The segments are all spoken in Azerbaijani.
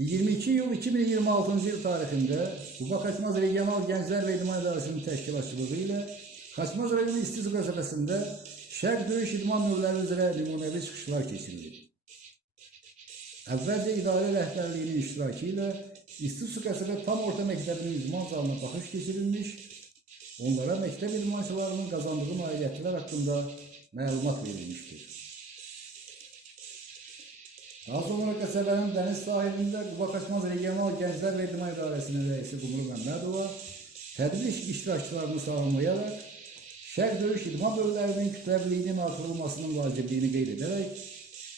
22 iyul 2026 yıl tarixində Quba Xaçmaz Regional Gənclər və İdman İdarəsinin təşkilatçılığı ilə Xaçmaz rayonu İstisu qəsəbəsində şərq döyüş idman növləri üzrə nümunəvi çıxışlar keçirildi. Əvvəlcə idarə rəhbərliyinin iştirakı ilə İstisu qəsəbə tam orta məktəbinin idman zalına baxış keçirilmiş, onlara məktəb idmançılarının qazandığı nailiyyətlər haqqında məlumat verilmişdir. Daha sonra qəsəbənin dəniz sahilində Quba Xaçmaz Regional Gənclər və İdman İdarəsinin rəisi Qumru Məmmədova tədbir iştirakçılarını salamlayaraq şərq döyüş idman növlərinin kütləviliyinin artırılmasının vacibliyini qeyd edərək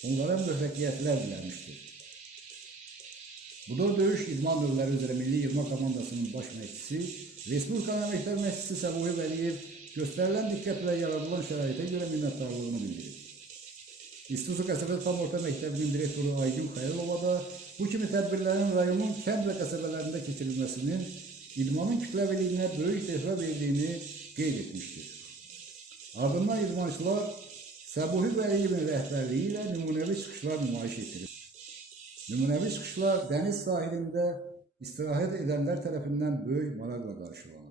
onlara müvəffəqiyyətlər diləmişdir. Budur döyüş idman növləri üzrə Milli İdman Komandasının baş məşqçisi, Respublika Əməkdar Məşqçisi Səbuhi Vəliyev göstərilən diqqətlə yaradılan şəraitə görə minnətdarlığını bildirir. İstisu qəsəbə tam orta məktəbinin direktoru Aygün Xəylova da bu kimi tədbirlərin rayonun kənd və qəsəbələrində keçirilməsinin idmanın kütləviliyinə böyük töhfə verdiyini qeyd etmişdir. Ardından idmançılar Səbuhi Vəliyevin rəhbərliyi ilə nümunəvi çıxışlar nümayiş etdirir. Nümunəvi çıxışlar dəniz sahilində istirahət edənlər tərəfindən böyük maraqla qarşılanır.